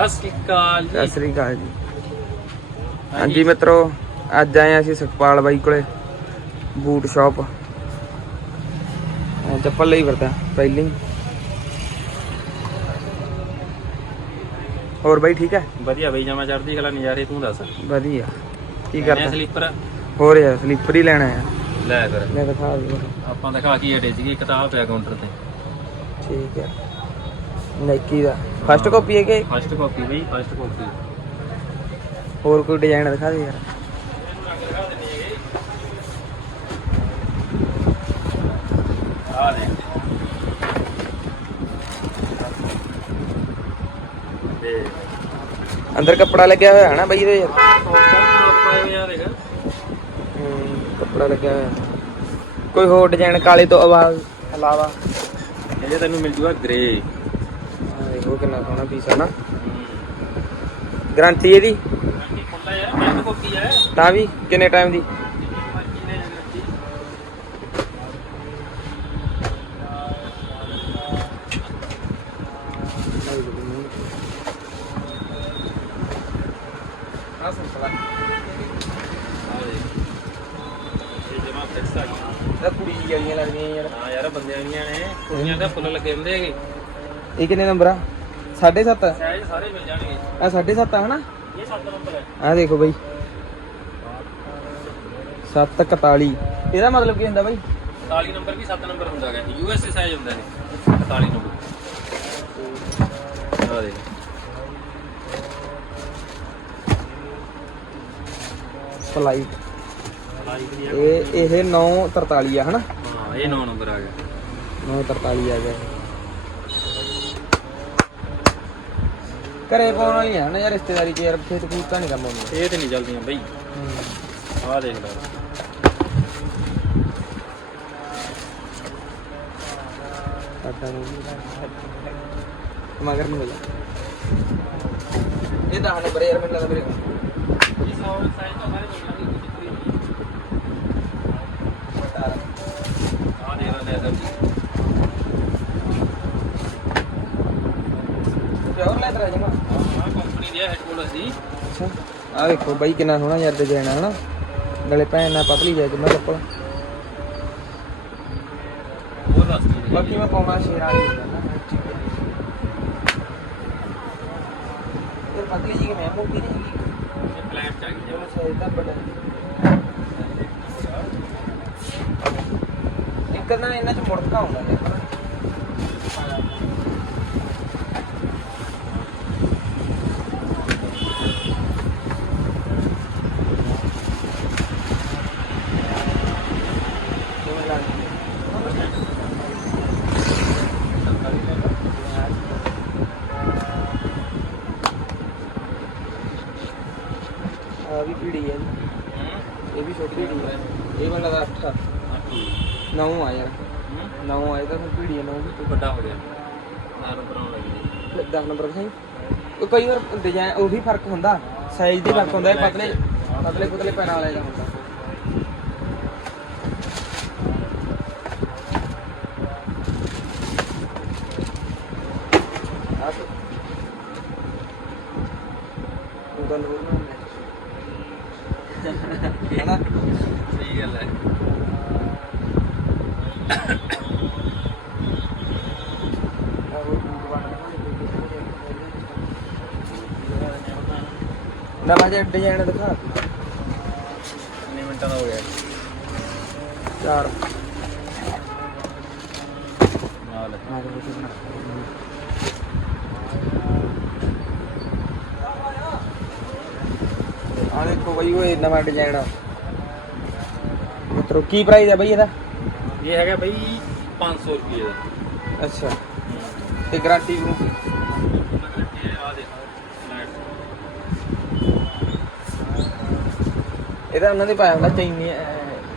ਸਤਿ ਸ਼੍ਰੀ ਅਕਾਲ ਸਤਿ ਜੀ ਸ੍ਰੀ ਅਕਾਲ ਜੀ। ਹਾਂਜੀ। ਮਿੱਤਰੋ ਅੱਜ ਆਏ ਹਾਂ ਅਸੀਂ ਸੁਖਪਾਲ ਬਾਈ ਕੋਲੇ ਬੂਟ ਸ਼ਾਪ। ਚੱਪਲ ਲਈ ਫਿਰਦਾ ਪਹਿਲੀ। ਹੋਰ ਬਾਈ ਠੀਕ ਹੈ? ਵਧੀਆ ਬਈ ਜਮਾ ਚੜਦੀ ਕਲਾ ਨਜ਼ਾਰੇ ਤੂੰ ਦੱਸ। ਵਧੀਆ। ਕੀ ਕਰਦਾ? ਸਲੀਪਰ? ਹੋਰ ਯਾਰ ਸਲੀਪਰ ਹੀ ਲੈਣਾ ਹੈ। ਲੈ ਫਿਰ। ਮੈਂ ਦਿਖਾ ਦੂੰ ਆਪਾਂ ਦਿਖਾ ਕੀ ਅੜੇ ਸੀਗੀ ਕਿਤਾਬ ਪਿਆ ਕਾਊਂਟਰ ਤੇ। ਠੀਕ ਹੈ। ਨਾਈਕੀ ਦਾ। ਫਸਟ ਕਾਪੀ ਹੈ ਕਿ? ਫਸਟ ਕਾਪੀ ਬਈ ਫਸਟ ਕਾਪੀ ਹੋਰ ਕੋਈ ਡਿਜ਼ਾਈਨ ਦਿਖਾ ਦੇ ਯਾਰ। ਅੰਦਰ ਕੱਪੜਾ ਲੱਗਿਆ ਹੋਇਆ ਹੈ ਨਾ ਬਾਈ ਇਹਦੇ ਯਾਰ। ਕੱਪੜਾ ਲੱਗਿਆ ਹੋਇਆ। ਕੋਈ ਹੋਰ ਡਿਜ਼ਾਈਨ ਕਾਲੇ ਤੋਂ ਆਵਾਜ਼ ਇਲਾਵਾ ਇਹ ਤੈਨੂੰ ਮਿਲ ਜੂਗਾ ਗ੍ਰੇ ਦੇਖੋ ਕਿੰਨਾ ਸੋਹਣਾ ਪੀਸ ਹੈ ਨਾ। ਗਾਰੰਟੀ ਇਹਦੀ? ਤਾਂ ਵੀ ਕਿੰਨੇ ਟਾਈਮ ਦੀ? ਆ ਆ ਆ ਆ ਇਹ ਕਿੰਨੇ ਨੰਬਰ ਆ? 7.5 ਸਾਈਜ਼ ਸਾਰੇ ਮਿਲ ਜਾਣਗੇ। ਆ 7.5 ਆ ਹਨਾ? ਇਹ 7 ਨੰਬਰ ਹੈ। ਆ ਦੇਖੋ ਬਾਈ। 741 ਇਹਦਾ ਮਤਲਬ ਕੀ ਹੁੰਦਾ ਬਾਈ? 41 ਨੰਬਰ ਵੀ 7 ਨੰਬਰ ਹੁੰਦਾ ਹੈਗਾ ਯੂ ਐਸ ਏ ਸਾਈਜ਼ ਹੁੰਦਾ ਨੇ 41 ਨੰਬਰ। ਆ ਦੇ ਫਲਾਈਟ ਇਹ ਇਹ 943 ਆ ਹਨਾ? ਹਾਂ ਇਹ 9 ਨੰਬਰ ਆ ਗਿਆ। 943 ਆ ਗਿਆ। ਘਰੇ ਪਾਉਣ ਵਾਲੀ ਆ ਨਾ ਯਾਰ ਰਿਸ਼ਤੇਦਾਰੀ ਚ ਯਾਰ ਖੇਤ ਖੂਤ ਤਾਂ ਨਹੀਂ ਕੰਮ ਆਉਂਦੀ। ਇਹ ਤੇ ਨਹੀਂ ਚੱਲਦੀਆਂ ਬਈ। ਆਹ ਦੇਖ ਲੈ। ਪਤਾ ਨਹੀਂ ਮਗਰ ਨਹੀਂ ਹੋਇਆ ਇਹ ਤਾਂ ਨੰਬਰ ਯਾਰ ਮੈਨੂੰ ਲੱਗਦਾ ਮੇਰੇ ਇਹ 100 ਸਾਈਜ਼ ਤਾਂ ਸਾਰੇ ਮਿਲ ਜਾਣਗੇ ਕੋਈ ਚੱਕਰ ਨਹੀਂ ਆਹ ਦੇਖ ਲੈ ਲੈ ਸਬਜੀ ਪਿਓਰ ਲੈਦਰ ਆ ਜਮਾ ਆਹ ਦੀ ਹੈ ਹੈਡਕੋਲਸ ਦੀ ਅੱਛਾ। ਆ ਵੇਖੋ ਬਾਈ ਕਿੰਨਾ ਸੋਹਣਾ ਯਾਰ ਡਿਜ਼ਾਈਨ ਆ ਹਨਾ? ਗਲੇ ਭੈਣ ਨਾਲ ਪਤਲੀ ਜਾਏ ਕਿੰਨਾ ਚੱਪਲ ਹੋਰ ਦੱਸ ਹੈ? ਬਾਕੀ ਮੈਂ ਪਾਉਣਾ ਸ਼ੇਰਾਂ ਦੀ ਇਹ ਪਤਲੀ ਜੀ ਕਿ ਮੈਂ ਮੋਟੀ ਨਹੀਂ ਹੈਗੀ। ਇਹ ਪਲਾਨ ਚ ਆ ਗਈ। ਜਿਵੇਂ ਸਾਈਜ਼ ਦਾ ਬੜਾ ਇੱਕ ਨਾ ਇਹਨਾਂ ਚ ਮੁੜਕਾ ਹੁੰਦਾ ਨੇ ਪਰ ਆ ਵੀ ਪੀੜੀ ਹੈ ਇਹ ਵੀ ਛੋਟੀ ਪੀੜੀ ਹੈ ਇਹ ਵਾਲਾ ਦਾ 8 9 ਆ ਯਾਰ। 9 ਆਏ ਤਾਂ ਫਿਰ ਪੀੜੀ ਹੈ 9 ਵੀ। ਵੱਡਾ ਹੋ ਗਿਆ। ਨਾਰ ਬਣਾਉਣ ਲੱਗੀ। 10 ਨੰਬਰ ਸਹੀ ਉਹ ਕਈ ਵਾਰ ਡਿਜ਼ਾਈਨ ਉਹ ਫ਼ਰਕ ਹੁੰਦਾ। ਸਾਈਜ਼ ਦੇ ਫ਼ਰਕ ਹੁੰਦਾ ਇਹ ਪਤਲੇ ਪਤਲੇ ਪੁਤਲੇ ਪੈਰਾਂ ਵਾਲੇ ਦਾ ਹੁੰਦਾ। ਨਾ। ਹੈਨਾ ਸਹੀ ਗੱਲ ਹੈ। ਨਵਾਂ ਜਿਹਾ ਡਿਜ਼ਾਈਨ ਦਿਖਾ। ਕਿੰਨੇ ਮਿੰਟਾਂ ਦਾ ਹੋ ਗਿਆ? ਚਾਰ। ਨਾਲ। ਆ ਦੇਖੋ ਬਈ ਉਹ ਨਵਾਂ ਡਿਜ਼ਾਈਨ ਆ। ਮਿੱਤਰੋ ਕੀ ਪ੍ਰਾਈਸ ਹੈ ਬਈ ਇਹਦਾ? ਇਹ ਹੈਗਾ ਬਈ 500 ਰੁਪਏ ਦਾ। ਅੱਛਾ। ਤੇ ਗਾਰੰਟੀ ਦੇਖ ਇਹਦਾ ਉਹਨਾਂ ਦੇ ਪਾਇਆ ਹੁੰਦਾ ਚੈਨੀ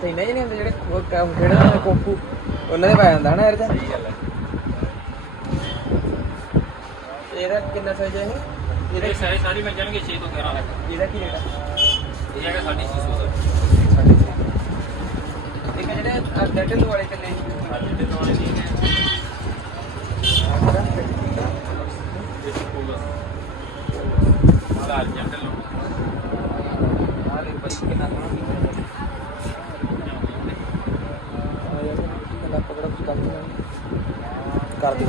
ਚੈਨਾ ਜਿਹੇ ਨਹੀਂ ਹੁੰਦੇ ਜਿਹੜੇ ਉਹ ਕ- ਖੇਡਦੇ ਹੁੰਦੇ ਕੋਕੂ ਉਹਨਾਂ ਦੇ ਪਾਇਆ ਹੁੰਦਾ ਨਾ ਇਹਦੇ? ਸਹੀ ਗੱਲ ਹੈ ਇਹਦਾ ਕਿੰਨਾ ਸਾਈਜ਼ ਹੈ ਇਹ? ਇਹਦੇ ਸਾਈਜ਼ ਸਾਰੀ ਮਿਲ ਜਾਣਗੇ 6 ਤੋਂ 11 ਤੱਕ ਇਹਦਾ ਕੀ ਰੇਟ ਹੈ ਇਹ ਹੈਗਾ 650 ਦਾ। ਇੱਕ ਜਿਹੜੇ ਡੈਟਲ ਵਾਲੇ ਚੱਲੇ ਸਾਡੇ ਤੇ ਨਵਾਂ ਨਹੀਂ ਹੈ ਇਹ ਸਕੂਲ ਲਾਲ ਜੰਗਲ ਨੂੰ। ਆ ਲੈ ਬਾਈ ਕਿੰਨਾ ਕੱਲਾ ਪਕੜਾ ਕੁਝ ਕਰ ਦੇ ਕਰ ਦੇ